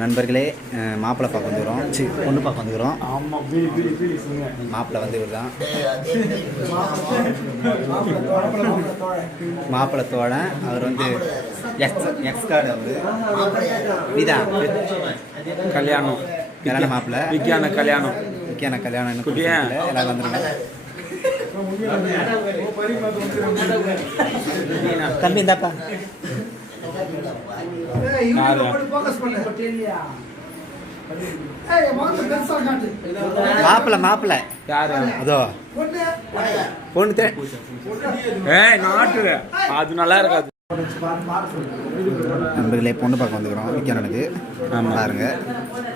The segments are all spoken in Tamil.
நண்பர்களே, மாப்பிள்ளை பார்க்க வந்துக்கிறோம். பொண்ணு பார்க்க வந்துக்கிறோம். மாப்பிள்ளை வந்து இவர் தான் மாப்பிள்ளை தோழன். அவர் வந்து எக்ஸ் கார்டு. அவர் இதா கல்யாணம் மாப்பிள்ளை விக்கியான கல்யாணம் எல்லாரும் வந்துருங்க. தம்பி இந்தாப்பா. மாப்பிள்ள யாரு அதோ பொண்ணு நாட்டு அது நல்லா இருக்காது. நண்பர்களே, பொண்ணு பார்க்க வந்துக்கிறோம். விற்கணுக்கு பாருங்க.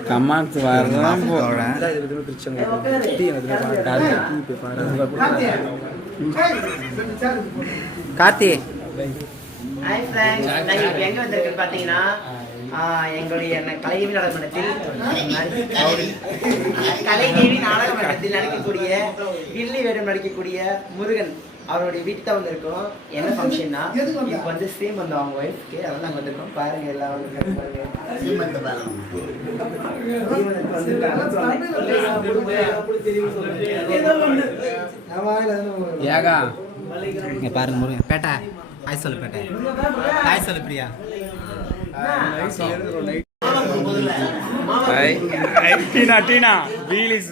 கம்மாத்து கார்த்தி எங்க வந்திருக்கு பாத்தீங்கன்னா, எங்களுடைய கலைஞர் நாடக மன்றத்தில் நடிக்கக்கூடிய கில்லி வேடம் நடிக்கக்கூடிய முருகன் அவருடைய வீட்டுக்கு தான் வந்திருக்கோம். என்ன ஃபங்க்ஷன்னா, இப்போ வந்து சீமந்தம் அவங்க ஒய்ஃப்க்கு, அதெல்லாம் நாங்கள் வந்திருக்கோம். பாருங்க எல்லாம் பாருங்க முருகன். பேட்டா ஹாய் சொல்லு. பேட்டா ஹாய் சொல்லு. பிரியா டீனா வீலிஸ்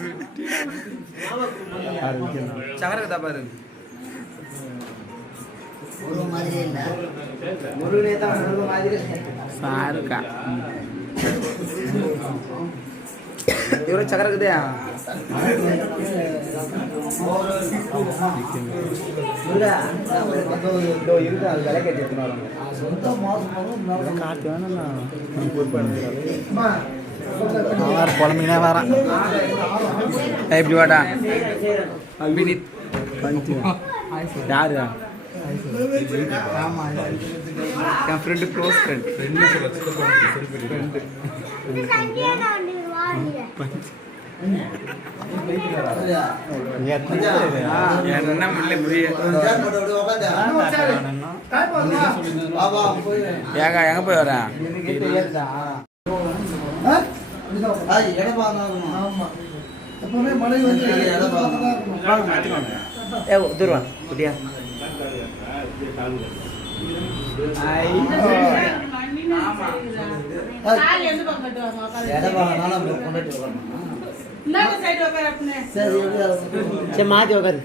சகரகதா பாரு. சாருக்கா இவரு சகரகதையா புலம்பினா வரான். எப்படி வாடா யாரு என் ஃப்ரெண்டு, க்ளோஸ் ஃப்ரெண்ட். என்ன முல்லை புரிய ஏகா எங்க போய் வர தூருவான் குட்டியா. மாத்தி உட்காரு.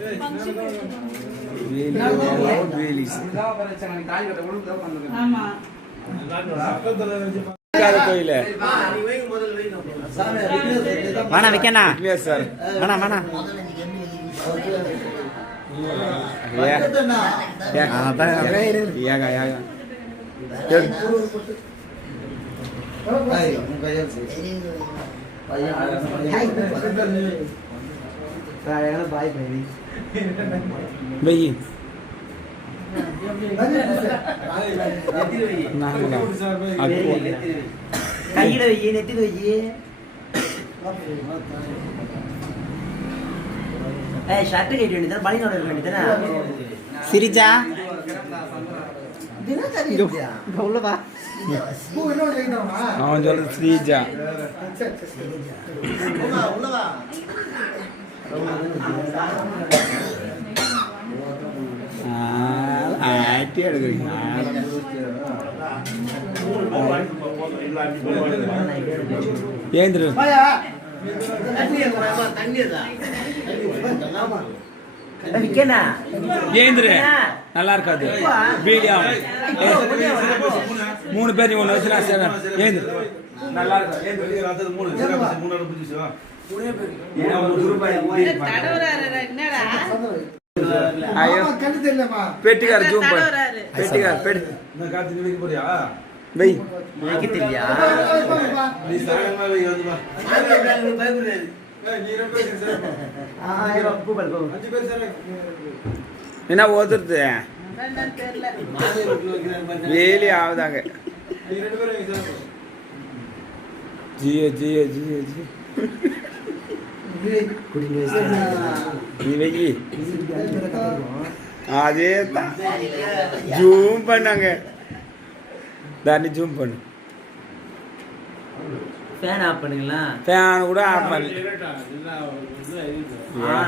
கோயில வேணா வைக்கண்ணா. சார் வேணா வேணா. பாய் பை கையில வை, நெத்தில வை. ஷர்ட் கட்டி வேண்டியதானே, பனியோட இருக்க வேண்டியதானே. சிரிச்சா உள்ளவா அவன் சொல்றது ஸ்ரீஜா. ஆட்டி எடுக்கிறீங்க. ஏந்திரு ஏந்திரு நல்லா இருக்காது. வீடியோ 3 பேர் ஒன்று வச்சு ஏந்திரு நல்லா பெட்டிக்கார ஜூம் பெட்டிக்கார பை என்ன ஓதுறது வேலி ஆகுதாங்க. ஜியோ ஜியோ ஜியோ ஜியோ நீ வெயி அதே தான் ஜூம் பண்ணாங்க. தாண்டி ஜூம் பண்ணு. ஃபேன் ஆஃப் பண்ணுங்களா? ஃபேன் கூட ஆஃப் பண்ணல.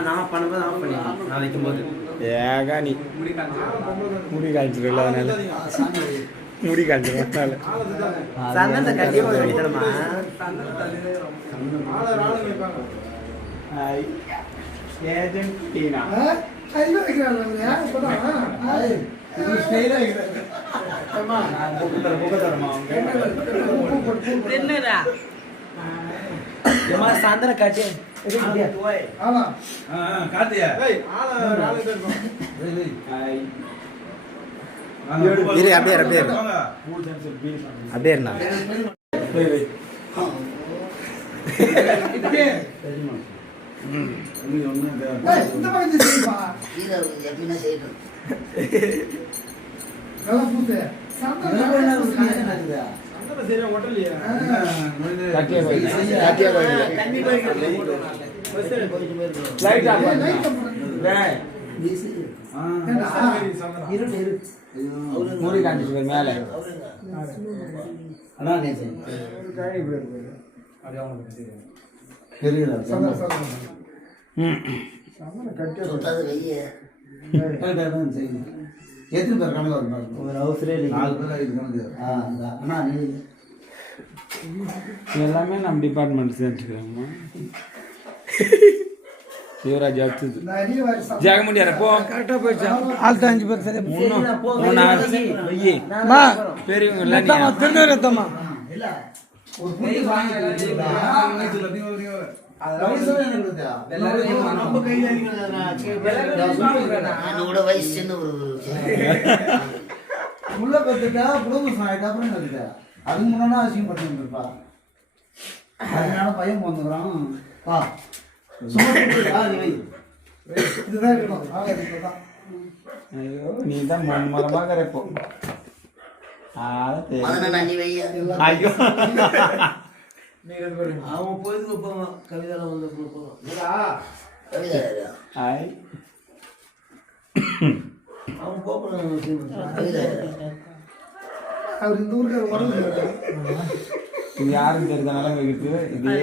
நான் பண்ணும்போது ஆஃப் பண்ணிடுறேன். நான் வைக்கும்போது ஏகா நீ முடி காய்ச்சிருக்கல அதனால முடி காய்ச்சிருக்கனால சந்தனத்தை கட்டியே போய் வைக்கணுமா? ஏஜென்டினா சந்தன காட்டி இரு அப்படியே அப்படியே அப்படியே இருந்தா முடி காய்ச்சி மேல எத்தனை பேர் கணக்கு வரும்? ஒரு அவசரே இல்லை. 4 பேர் 5 கணக்கு. அண்ணா நீ எல்லாமே நம்ம டிபார்ட்மெண்ட் சேர்த்துக்கிறாங்கம்மா. சிவராஜ் அடுத்தது ஜெகமுடியார போ கரெக்டாக போயிடுச்சா? ஆள் 5 பேர் சரி. பெரியவங்க இல்லை திருநூறத்தம்மா இல்ல ஒரு புடி வாங்கி என்னோட வயசு சின்ன உள்ள கத்துட்டா புலபூசம் ஆயிட்டா அப்புறம் கத்துட்டா அதுக்கு முன்னாடி அவசியம் பண்ணிருப்பா. அதனால பையன் வந்துக்கிறான் பா இதுதான் இருக்கணும். ஐயோ நீ தான் மரமாக கரைப்போ. ஐயோ அவன் போயிட்டு போவான் கவிதால வந்து போவான் கவிதா அவன் போறான் கவிதா அவர் இந்த ஊருக்கு உடம்பு இது யாரும் தெரிஞ்சனால வைக்கிறது இதே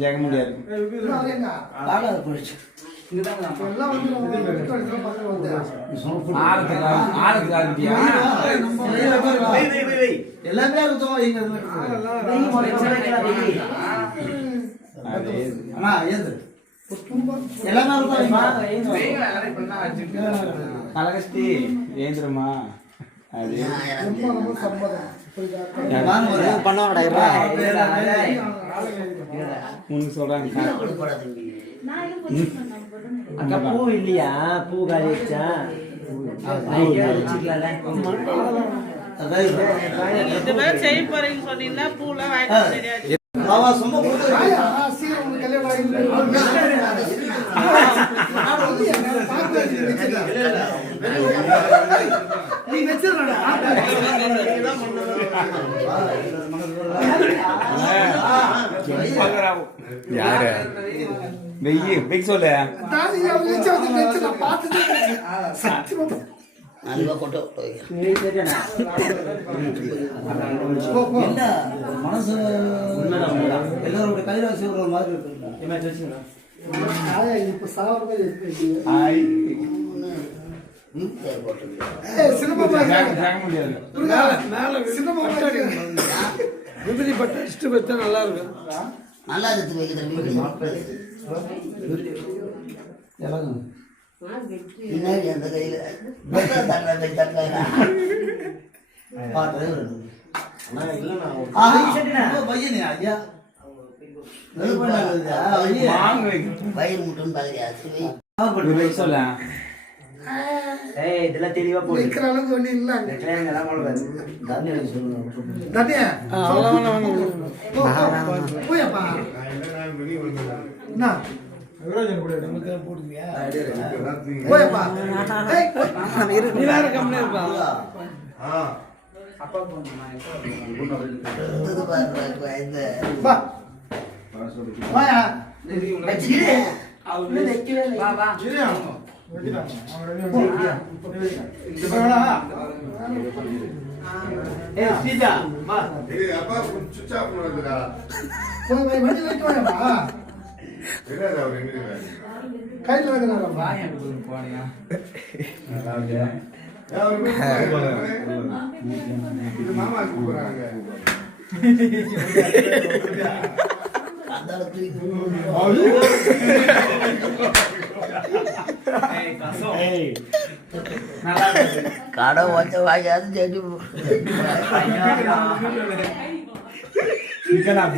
ஜெகமுடியாரு எல்லாமே இருக்கும். அண்ணா ஏது எல்லாமே கலகஸ்தி ஏந்திரமா அது முன்னு சொல்றாங்க. அக்கா பூ இல்லையா? பூ காலி வச்சா செய்ய போறீங்க சொன்னீங்கன்னா பூலாம் வாங்கிட்டு தெரியாது. யாரு வெய்ய சொல்லு மனசு எல்லாரோட கைலாசி ஒரு மாதிரி இருக்கு. இப்ப சாப்பிட நல்லா இருக்கும். நல்லா எடுத்து வைக்கிறது பின்னாடி அந்த கையில வயிறு முட்டும் பகுதி சொல்ல இதெல்லாம் தெளிவா போடுற அளவுக்கு ஒண்ணு இல்ல. வாயா. வச்சுக்கிட்டு. இன்னும் வைக்கவே இல்லை. வா, வா. ஏய், ஸ்ரீஜா, வா. போய் வண்டி வைக்க வாயாப்பா. கையில் வைக்கிறாரப்பா. கடை வச்ச வாங்கியாவது செஞ்சு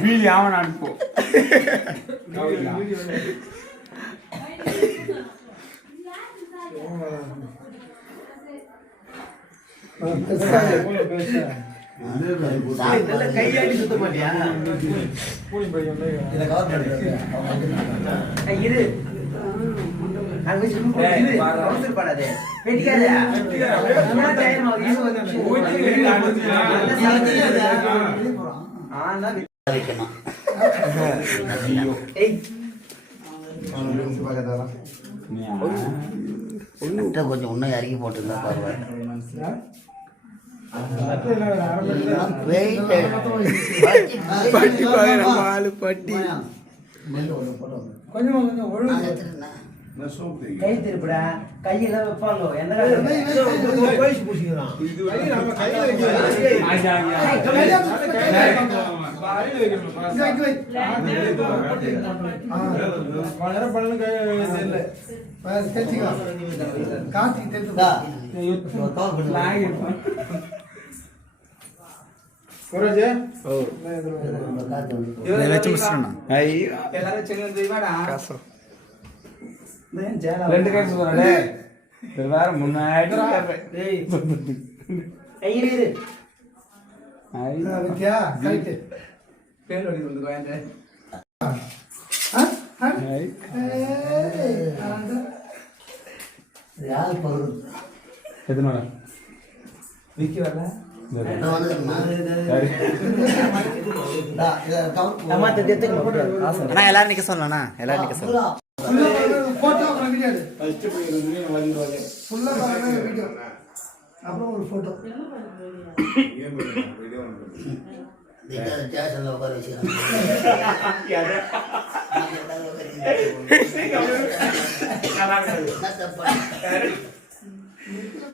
பீலி அவன் அனுப்போ நல்ல கையாடி சுத்த மாட்டியா? ஏய், இரு. அங்க போய் சும்மா இரு. அவசர படாதே. வெட்டிக்காத. என்ன டைம் ஆகுது? 20 நிமிஷம். வைக்கணும். ஏய், கொஞ்சம் இன்னும் இறங்கி போட்டுருந்தா பரவாயில்ல. கொஞ்சமா கொஞ்சம் ஒழுங்கு. கை திருப்புடா. கையெல்லாம் வைப்பாங்க. என்ன போலீஸ் பூசிக்கிறான். கார்த்திக் தெரிஞ்சுக்கா. ரெண்டு காசு போறாடே வேற முன்னாடி இரு, இரு. வித்யா கரெக்ட். பேர் ஓடி வந்து கோயந்த. எத்தனோட விக்கி வரல. அண்ணா எல்லாரும் நிக்க சொல்லணா, எல்லாரும் நிக்க சொல்லலாம். போட்டோ அப்புறம் வீடியோ ஃபுல்லா பாருங்க வீடியோ அப்புறம் ஒரு போட்டோ. ஸ்டேஷன்ல உட்கார வச்சுக்கிறாங்க.